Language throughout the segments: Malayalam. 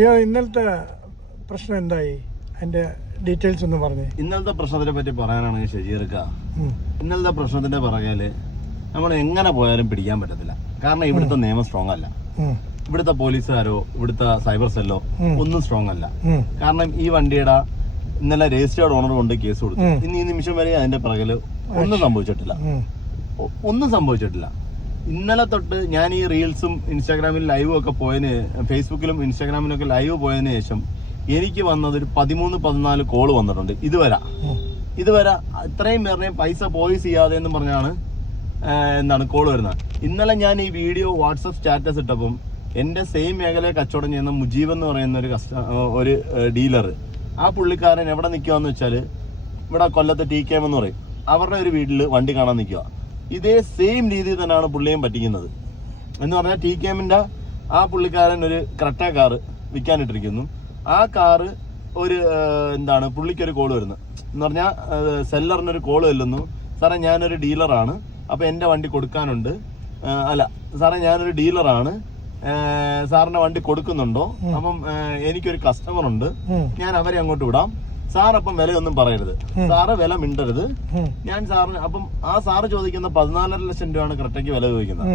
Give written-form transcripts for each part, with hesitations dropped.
ഇന്നലത്തെ പ്രശ്നം എന്തായി? അതിന്റെ ഡീറ്റെയിൽസ് ഒന്ന് പറഞ്ഞു. ഇന്നലത്തെ പ്രശ്നത്തിനെ പറ്റി പറയാനാണെങ്കിൽ ശരിയെടുക്കുക. ഇന്നലത്തെ പ്രശ്നത്തിന്റെ പിറകെല് നമ്മൾ എങ്ങനെ പോയാലും പിടിക്കാൻ പറ്റത്തില്ല. കാരണം ഇവിടുത്തെ നിയമം സ്ട്രോങ് അല്ല. ഇവിടുത്തെ പോലീസുകാരോ ഇവിടുത്തെ സൈബർ സെല്ലോ ഒന്നും സ്ട്രോങ് അല്ല. കാരണം ഈ വണ്ടിയുടെ ഇന്നലെ രജിസ്റ്റേർഡ് ഓണർ കൊണ്ട് കേസ് കൊടുത്തു. ഇന്ന് ഈ നിമിഷം വരെ അതിന്റെ പിറകില് ഒന്നും സംഭവിച്ചിട്ടില്ല. ഇന്നലെ തൊട്ട് ഞാൻ ഈ റീൽസും ഇൻസ്റ്റാഗ്രാമിൽ ലൈവും ഒക്കെ പോയതിന്, ഫേസ്ബുക്കിലും ഇൻസ്റ്റാഗ്രാമിലും ഒക്കെ ലൈവ് പോയതിനു ശേഷം എനിക്ക് വന്നത് ഒരു 13-14 കോള് വന്നിട്ടുണ്ട്. ഇതുവരെ ഇത്രയും പേരുടെയും പൈസ പോയിസ് ചെയ്യാതെ എന്ന് പറഞ്ഞാണ് കോള് വരുന്നത്. ഇന്നലെ ഞാൻ ഈ വീഡിയോ വാട്സപ്പ് സ്റ്റാറ്റസ് ഇട്ടപ്പം എന്റെ സെയിം മേഖലയെ കച്ചവടം ചെയ്യുന്ന മുജീബ് എന്ന് പറയുന്ന ഒരു ഡീലർ, ആ പുള്ളിക്കാരൻ എവിടെ നിൽക്കുകയെന്ന് വെച്ചാൽ ഇവിടെ കൊല്ലത്ത് TKM എന്ന് പറയും, അവരുടെ ഒരു വീട്ടിൽ വണ്ടി കാണാൻ നിൽക്കുക. ഇതേ സെയിം രീതിയിൽ തന്നെയാണ് പുള്ളിയും പറ്റിക്കുന്നത്. എന്ന് പറഞ്ഞാൽ TKMന്റെ ആ പുള്ളിക്കാരൻ ഒരു ക്രെറ്റ കാറ് വിൽക്കാനിട്ടിരിക്കുന്നു. ആ കാറ് ഒരു പുള്ളിക്കൊരു കോള് വരുന്നു. എന്ന് പറഞ്ഞാൽ സെല്ലറിനൊരു കോള് ചെല്ലുന്നു. സാറേ ഞാനൊരു ഡീലറാണ്, അപ്പൊ എന്റെ വണ്ടി കൊടുക്കാനുണ്ട്. അല്ല സാറേ ഞാനൊരു ഡീലറാണ്, സാറിന്റെ വണ്ടി കൊടുക്കുന്നുണ്ടോ? അപ്പം എനിക്കൊരു കസ്റ്റമർ ഉണ്ട്, ഞാൻ അവരെ അങ്ങോട്ട് വിടാം. സാർ അപ്പം വിലയൊന്നും പറയരുത്, സാറ് വില മിണ്ടരുത്. ഞാൻ സാറിന് അപ്പം ആ സാറ് ചോദിക്കുന്ന 14.5 ലക്ഷം രൂപയാണ് ക്രെറ്റയ്ക്ക് വില ചോദിക്കുന്നത്.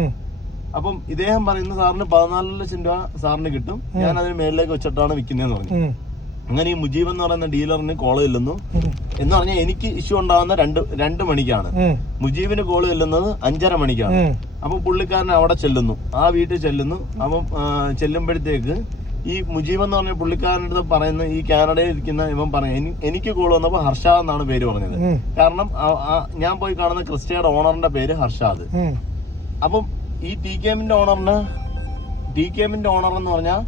അപ്പം ഇദ്ദേഹം പറയുന്ന സാറിന് 14 ലക്ഷം രൂപ സാറിന് കിട്ടും, ഞാൻ അതിന് മേലിലേക്ക് വെച്ചിട്ടാണ് വിൽക്കുന്നതെന്ന് പറഞ്ഞു. അങ്ങനെ ഈ മുജീബ് എന്ന് പറയുന്ന ഡീലറിന് കോള് ചെല്ലുന്നു. എന്ന് പറഞ്ഞാൽ എനിക്ക് ഇഷ്യൂ ഉണ്ടാകുന്ന 2 മണിക്കാണ്, മുജീബിന് കോള് ചെല്ലുന്നത് 5:30 മണിക്കാണ്. അപ്പൊ പുള്ളിക്കാരൻ അവിടെ ചെല്ലുന്നു, ആ വീട്ടിൽ ചെല്ലുന്നു. അപ്പം ചെല്ലുമ്പോഴത്തേക്ക് ഈ മുജീബ് എന്ന് പറഞ്ഞ പുള്ളിക്കാരൻ്റെ അടുത്ത് പറയുന്ന, ഈ കാനഡയിൽ ഇരിക്കുന്ന ഇവൻ പറയും, എനിക്ക് കോള് വന്നപ്പോ ഹർഷാദ് എന്നാണ് പേര് പറഞ്ഞത്. കാരണം ഞാൻ പോയി കാണുന്ന ക്രിസ്റ്റയുടെ ഓണറിന്റെ പേര് ഹർഷാദ്. അപ്പം ഈ TKMന്റെ ഓണർ എന്ന് പറഞ്ഞാൽ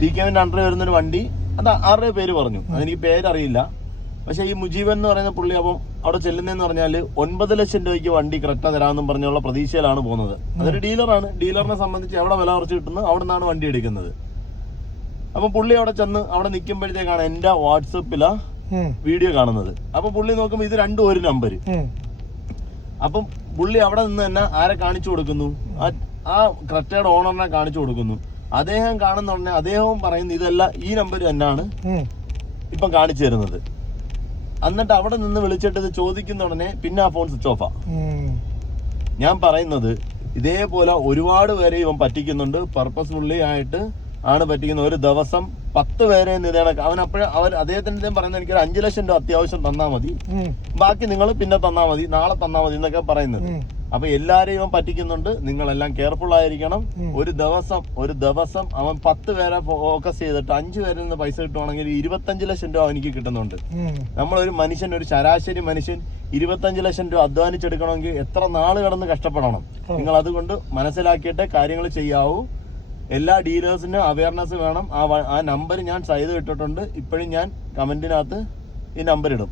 TKMന്റെ അണ്ടറിൽ വരുന്നൊരു വണ്ടി, അത് ആരുടെ പേര് പറഞ്ഞു, അതെനിക്ക് പേരറിയില്ല. പക്ഷെ ഈ മുജീബ് എന്ന് പറയുന്ന പുള്ളി അപ്പം അവിടെ ചെല്ലുന്നതെന്ന് പറഞ്ഞാൽ 9 ലക്ഷം രൂപയ്ക്ക് വണ്ടി ക്രെറ്റ തരാമെന്നും പറഞ്ഞുള്ള പ്രതീക്ഷയിലാണ് പോകുന്നത്. അതൊരു ഡീലറാണ്. ഡീലറിനെ സംബന്ധിച്ച് എവിടെ വില കുറച്ച് കിട്ടുന്നു അവിടെ നിന്നാണ് വണ്ടി എടുക്കുന്നത്. അപ്പൊ പുള്ളി അവിടെ ചെന്ന് അവിടെ നിൽക്കുമ്പോഴത്തേക്കാണ് എന്റെ വാട്സപ്പിലാ വീഡിയോ കാണുന്നത്. അപ്പൊ പുള്ളി നോക്കുമ്പോ ഇത് രണ്ടും ഒരു നമ്പര്. അപ്പം പുള്ളി അവിടെ നിന്ന് തന്നെ ആരെ കാണിച്ചു കൊടുക്കുന്നു? ആ ക്രെറ്റയുടെ ഓണറിനെ കാണിച്ചു കൊടുക്കുന്നു. അദ്ദേഹം കാണുന്ന അദ്ദേഹവും പറയുന്നു ഇതല്ല, ഈ നമ്പർ തന്നെയാണ് ഇപ്പം കാണിച്ചു തരുന്നത്. എന്നിട്ട് അവിടെ നിന്ന് വിളിച്ചിട്ട് ഇത് ചോദിക്കുന്ന ഉടനെ പിന്നെ ആ ഫോൺ സ്വിച്ച് ഓഫാ. ഞാൻ പറയുന്നത് ഇതേപോലെ ഒരുപാട് പേരെ ഇവൻ പറ്റിക്കുന്നുണ്ട്. പർപ്പസ്ഫുള്ളി ആയിട്ട് ആണ് പറ്റിക്കുന്നത്. ഒരു ദിവസം 10 പേരെ അവൻ അദ്ദേഹത്തിന്റെ പറയുന്നത് എനിക്കൊരു 5 ലക്ഷം രൂപ അത്യാവശ്യം തന്നാ മതി, ബാക്കി നിങ്ങൾ പിന്നെ തന്നാ മതി, നാളെ തന്നാ മതി എന്നൊക്കെ പറയുന്നത്. അപ്പൊ എല്ലാരെയും ഇവൻ പറ്റിക്കുന്നുണ്ട്. നിങ്ങളെല്ലാം കെയർഫുൾ ആയിരിക്കണം. ഒരു ദിവസം അവൻ 10 പേരെ ഫോക്കസ് ചെയ്തിട്ട് 5 പേരിൽ നിന്ന് പൈസ കിട്ടുവാണെങ്കിൽ 25 ലക്ഷം രൂപ അവനിക്ക് കിട്ടുന്നുണ്ട്. നമ്മളൊരു മനുഷ്യൻ, ഒരു ശരാശരി മനുഷ്യൻ 25 ലക്ഷം രൂപ അധ്വാനിച്ചെടുക്കണമെങ്കിൽ എത്ര നാള് കിടന്ന് കഷ്ടപ്പെടണം. നിങ്ങൾ അതുകൊണ്ട് മനസ്സിലാക്കിയിട്ട് കാര്യങ്ങൾ ചെയ്യാവൂ. എല്ലാ ഡീലേഴ്സിനും അവയർനെസ് വേണം. ആ നമ്പർ ഞാൻ ചെയ്ത് ഇട്ടിട്ടുണ്ട്. ഇപ്പോഴും ഞാൻ കമന്റിനകത്ത് ഈ നമ്പർ ഇടും.